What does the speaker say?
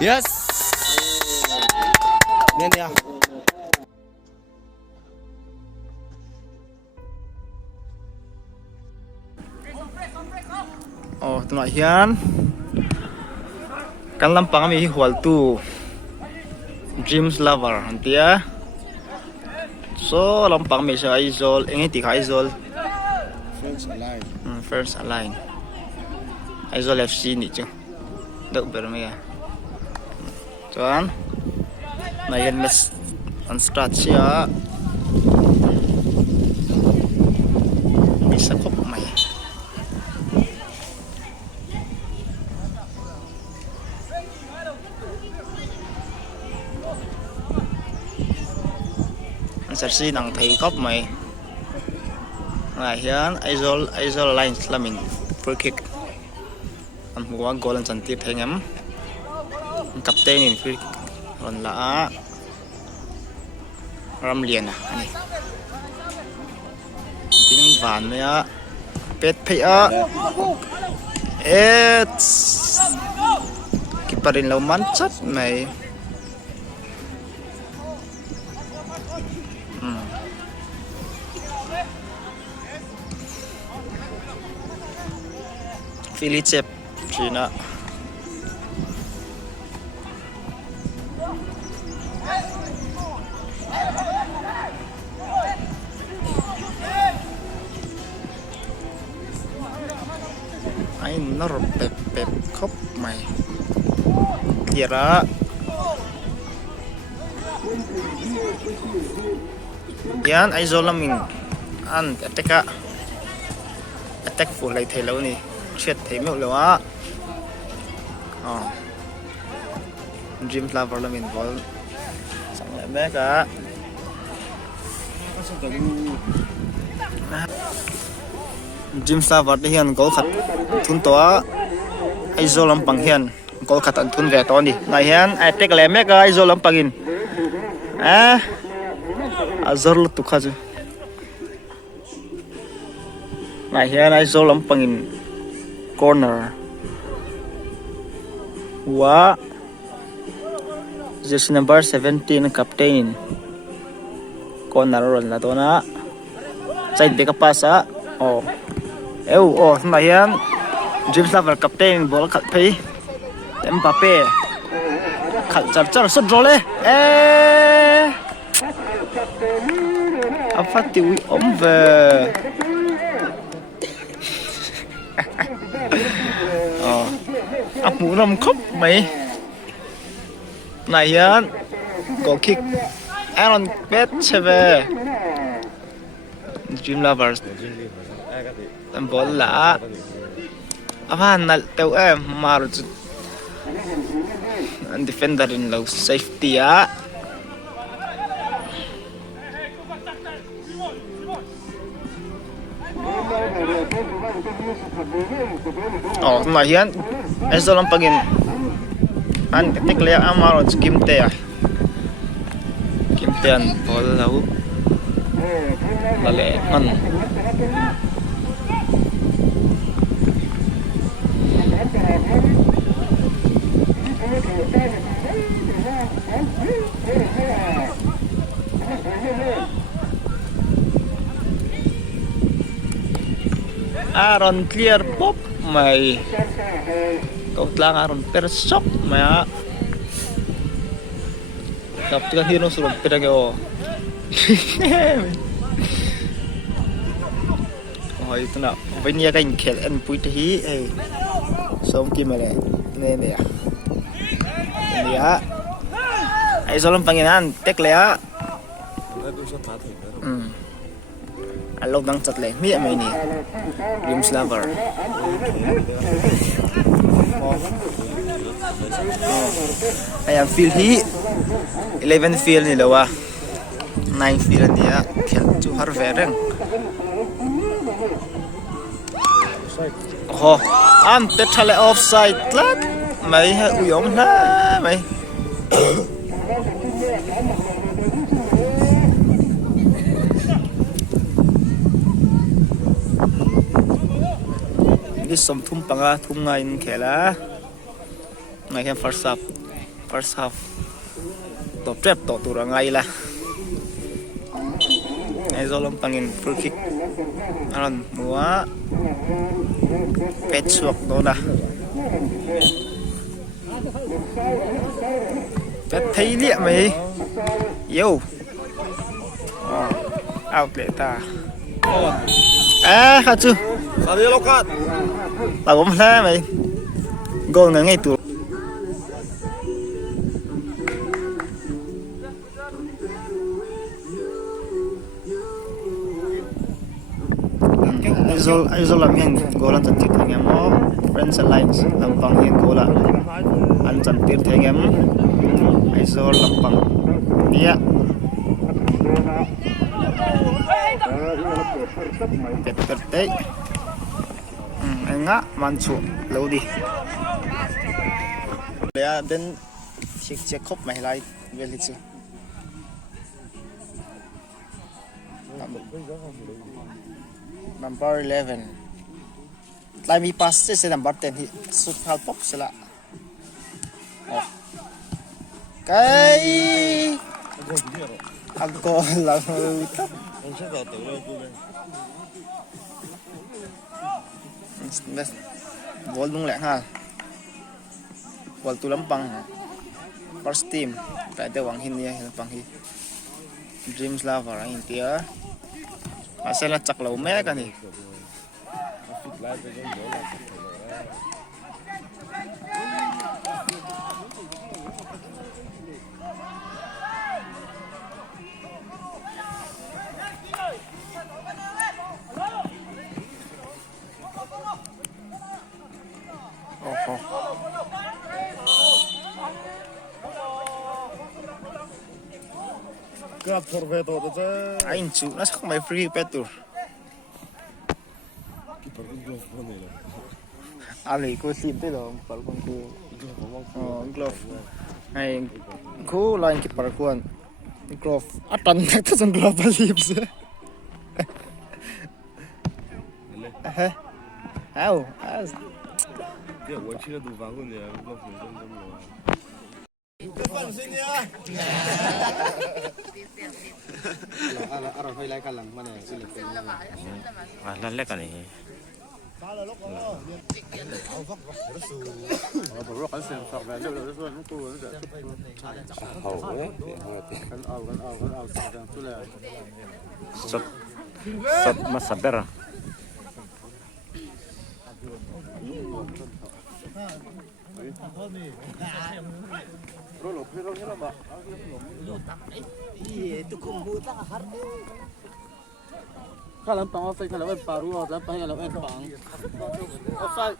Yes. Nên nha. Tụi này hiền. Kan lampang mi hual tu Dreams Lover antia. So lampang mi sa Aizol, engi ti Aizol. First alive. First align. Aizol FC ni chứ. Đậu bờ mi à. Chuan. Này hiền mes an start sia. Bisa kop mai. Sarsi nang thầy cop mày này hiền Aizol line là mình free kick anh mua goal anh tiếp thấy ngắm captain in free kick còn là ram liền à này tiếng vàn mới á pet pay á keeperin lâu mắn chất mày Philip China ai nó rồi bẹp khóc mày kira yan Aizol mình ăn attack full lại thấy lâu nè chết thấy mèo lâu á Dreams Lover là mình có sẵn lại bé cả Dreams Lover đi hiện có khát thun to Aizol làm bằng hiện có khát ăn thun về to đi này hiện attack lại bé cả Aizol làm bằng in Azor lu tukha chứ này hiện Aizol làm bằng in corner wa jersey number 17 captain corner ron la dona side back pasa này hiện Dreams Lover captain ball khat phei Mbappe khat char sút role apa tiwi om về ấp mũ rồng khóc mày này hiền có kick Aaron bet về Dream Lovers em bỏ lạ apa nal teu em mà rồi defender in low safety á này hiền Aizol làm pagin an ketik le amaro kimte an bol lau lale an Aaron clear pop mày cậu lang Aaron per shop mày gặp cái hiên nó sụp per cái hỏi tao nào với nhà cái kẹt ăn bụi thì sống kim mà này nên này à Aizol làm bằng anh tech lẽ lâu đang chặt lệ miệng mày nè Dreams Lover I am feel he 11 feel ni đâu à 9 feel ni á kẹt chú har về răng am tết thale offside lát mày hay uyong na mày đi sum thum panga thum ngai in khela ngai hem first up first half top trap to turang ngay lah Aizol Lampangin free kick aron mua pet suak do na pet thấy liệm mày yo out lệ ta khát chưa Sao đi lóc cát? tao cũng thế mày gol nữa ngay tụ Aizol làm hiện goal anh chân tiếp thành em ó Friends Alliance Lampang hiện goal anh chân tiếp thành em Aizol Lampang dia Pet teh enggak mancu lâu đi ya den check khop mày lại về lịch sử number 11 lại mi pass sẽ number 10 hi sút phal pop sẽ là cái anh cô là Anh sẽ vào tới đâu cô đây? Ball nung lẹ ha ball tu Lampang first team tại đây Wang Hin ya Lampang hi Dreams Lover anh tia asal là chak lâu mẹ cái này Grab forvet đó chứ. anh chủ nó không phải free petur Keeper cũng glove con này rồi. ali ko sim te dong pal kon ko glove ai ko line keeper ko glove atan ta sang glove sim se ao Cái我去了都发过呢，glove真真了。Phần xin nha. Ara phải lại cái lần mà này xin được. Lần lek này. Sat masaber. Kalau Lampang offside kalau baru Lampang kalau Lampang offside.